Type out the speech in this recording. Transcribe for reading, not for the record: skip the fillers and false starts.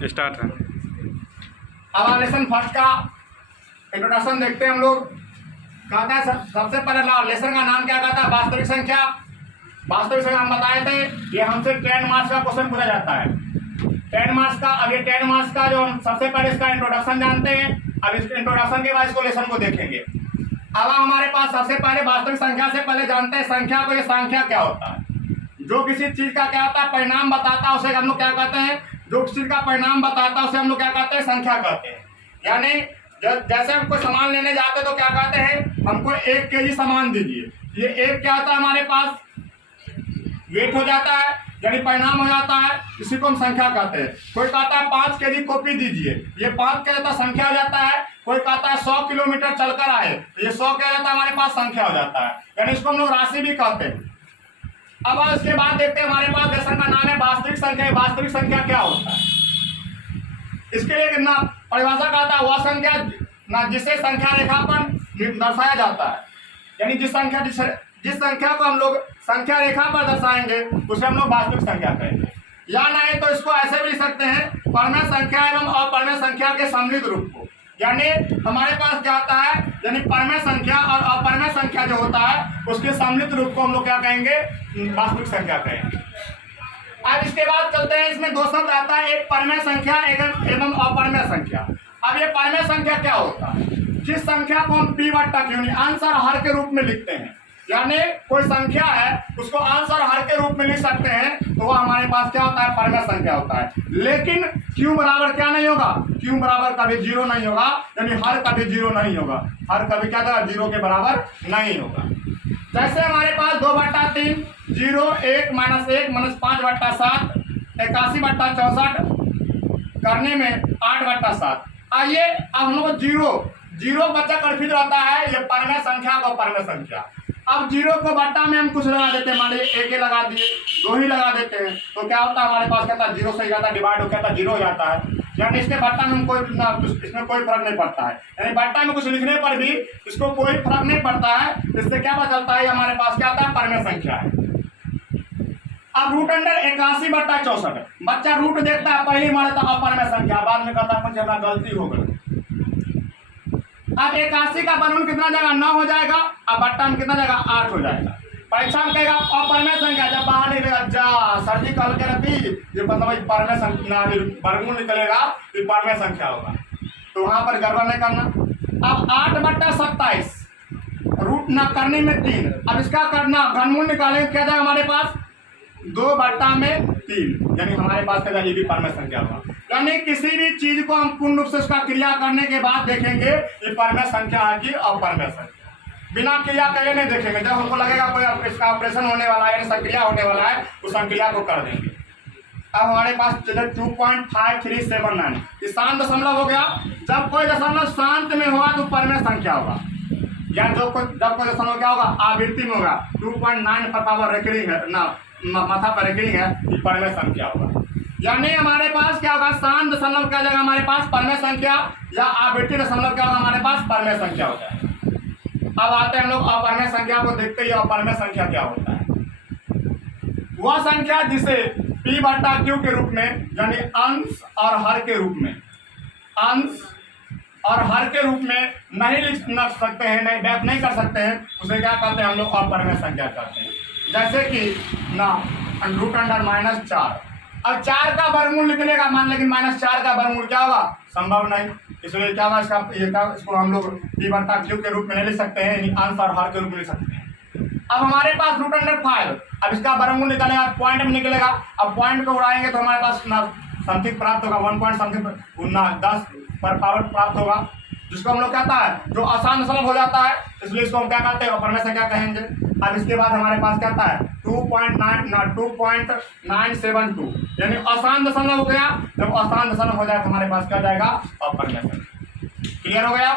Start है। अब lesson first का इंट्रोडक्शन देखते हैं हम लोग। कहता है सबसे पहले लेसन का नाम क्या कहता है? वास्तविक संख्या। वास्तविक संख्या हम बताए थे, ये हमसे 10 मार्क्स का क्वेश्चन पूछा जाता है। 10 मार्क्स का, अब ये 10 मार्क्स का जो हम सबसे पहले इसका इंट्रोडक्शन जानते हैं। अब इस इंट्रोडक्शन के बाद इसको लेसन को देखेंगे। अब हमारे पास सबसे पहले वास्तविक संख्या से पहले जानते हैं संख्या को। ये संख्या क्या होता है? जो किसी चीज का क्या होता है? परिणाम बताता है, उसे हम लोग क्या कहते हैं? जो किसी चीज का परिणाम बताता है उसे हम लोग क्या कहते हैं? संख्या कहते हैं। यानी जैसे हम कोई सामान लेने जाते हैं तो क्या कहते हैं? हमको 1 kg सामान दीजिए। ये एक क्या होता है हमारे पास? वेट हो जाता है, यानी परिणाम हो जाता है, इसी को हम संख्या कहते हैं। कोई कहता है 5 kg कॉपी दीजिए, ये 5 क्या होता है? संख्या हो जाता है। कोई कहता है 100 किलोमीटर चलकर आए, तो ये 100 क्या हो जाता है? हमारे पास संख्या हो जाता है, यानी इसको हम लोग राशि भी कहते हैं। अब इसके बाद देखते हैं, हमारे पास लेसन का नाम है वास्तविक संख्या। वास्तविक संख्या क्या होता है? इसके लिए ना परिभाषा कहता है, वह संख्या ना जिसे संख्या रेखा पर दर्शाया जाता है। यानी जिस संख्या को हम लोग संख्या रेखा पर दर्शाएंगे उसे हम लोग वास्तविक संख्या कहेंगे। या नहीं तो इसको ऐसे भी लिख सकते हैं, परमेय संख्या एवं अपरमेय संख्या के सम्मिलित रूप को। यानी हमारे पास क्या होता है? यानी परमेय संख्या और अपरमेय संख्या जो होता है उसके सम्मिलित रूप को हम लोग क्या कहेंगे? वास्तविक संख्या कहेंगे। अब इसके बाद चलते हैं, इसमें दो शब्द आता है, एक परमेय संख्या एवं अपरमेय संख्या। अब ये परमेय संख्या क्या होता है? जिस संख्या को हम p बट्टा q यानी अंश और हर के रूप में लिखते हैं। यानी कोई संख्या है उसको अंश और हर के रूप में लिख सकते हैं, तो वह हमारे पास क्या होता है? परमेय संख्या होता है। लेकिन q बराबर क्या नहीं होगा? q बराबर कभी 0 नहीं होगा, यानी हर कभी 0 नहीं होगा। हर कभी क्या होगा? 0 के बराबर नहीं होगा। जैसे हमारे पास 2/3, 0, 1 -1 -5/7, 81/64 करने में 8/7। आइए अब हम लोग 0 बच्चा कन्फ्यूज रहता है, ये परमेय संख्या को परमेय संख्या। अब 0 को बट्टा में हम कुछ लगा देते हैं, मान लीजिए 1 लगा दिए, 2 ही लगा देते हैं, तो क्या होता है? हमारे पास कहता है 0 से जाता है, डिवाइड हो कहता है 0 हो जाता है। यानी इसके बट्टा में इसमें कोई फर्क नहीं पड़ता है। यानी बट्टा में कुछ लिखने पर भी इसको कोई फर्क नहीं पड़ता है। इससे क्या पता चलता है? हमारे पास क्या होता है? परमेय संख्या है। अब रूट अंडर 81/64 बच्चा रूट देखता है, पहले मानता है अपरमेय संख्या, बाद में कहता है मुझे हमारा गलती हो गई। अब 81 का वर्गमूल कितना जाएगा? 9 हो जाएगा। अब बट्टा में कितना जाएगा? 8 हो जाएगा। परीक्षा में कहेगा अपरमेय संख्या, जब बाहर निकलेगा जा सर जी कल के रखी ये मतलब परमेय संख्या वर्गमूल निकलेगा, ये परमेय संख्या होगा, तो वहां पर गड़बड़ नहीं करना। अब 8/27 रूट न करने में 3। अब इसका करना घनमूल निकालेंगे, क्या जाएगा हमारे पास? 2/3, यानी हमारे पास क्या ये भी परमेय संख्या होगा। यानी किसी भी चीज को हम पूर्ण रूप से उसका क्रिया करने के बाद देखेंगे ये परमेय संख्या है कि अपरमेय संख्या। बिना क्रिया करे नहीं देखेंगे। जब हमको लगेगा कोई इसका ऑपरेशन होने वाला है, संक्रिया होने वाला है, उस संक्रिया को कर देंगे। अब हमारे पास 2.5379 ये शांत दशमलव हो गया। जब कोई दशमलव शांत में होगा तो परमेय संख्या होगा, या जब कोई दशमलव क्या होगा? आवृत्ति में होगा। 2.9 पर पावर रेकरिंग है ना, माथा पर रेकरिंग है, ये परमेय संख्या होगा। यानी हमारे पास क्या होगा? शांत दशमलव क्या जाएगा हमारे पास? परमेय संख्या, या आवृत्ति दशमलव क्या होगा हमारे पास? परमेय संख्या हो जाएगा। अब आते हैं हम लोग अपरमेय संख्या को देखते ही। अपरमेय संख्या क्या होता है? वह संख्या जिसे p/q के रूप में, यानी अंश और हर के रूप में, अंश और हर के रूप में नहीं लिख सकते हैं, नहीं व्यक्त नहीं कर सकते हैं, उसे क्या कहते हैं? हम लोग अपरमेय संख्या कहते हैं। जैसे कि ना रूट अंडर -4। अब 4 का वर्गमूल निकलेगा, मान लेकिन -4 का वर्गमूल क्या होगा? संभव नहीं। इसलिए क्या होगा? इसको हम लोग p/q के रूप में नहीं लिख सकते हैं, यानी अंश और हर के रूप में लिख सकते हैं। अब हमारे पास रूट अंडर 5, अब इसका वर्गमूल निकलेगा, पॉइंट में निकलेगा। अब पॉइंट को उड़ाएंगे तो हमारे पास ना समथिंग प्राप्त होगा, 1 पॉइंट समथिंग 10 पर पावर प्राप्त होगा, जिसको हम लोग कहता है जो आसान दशमलव हो जाता है, इसलिए इसको हम क्या कहते हैं? अपरमेय संख्या कहेंगे। अब इसके बाद हमारे पास क्या आता है? 2.972, यानी आसान दशमलव हो गया। जब आसान दशमलव हो जाए तो हमारे पास क्या जाएगा? अपरमेय संख्या। क्लियर हो गया?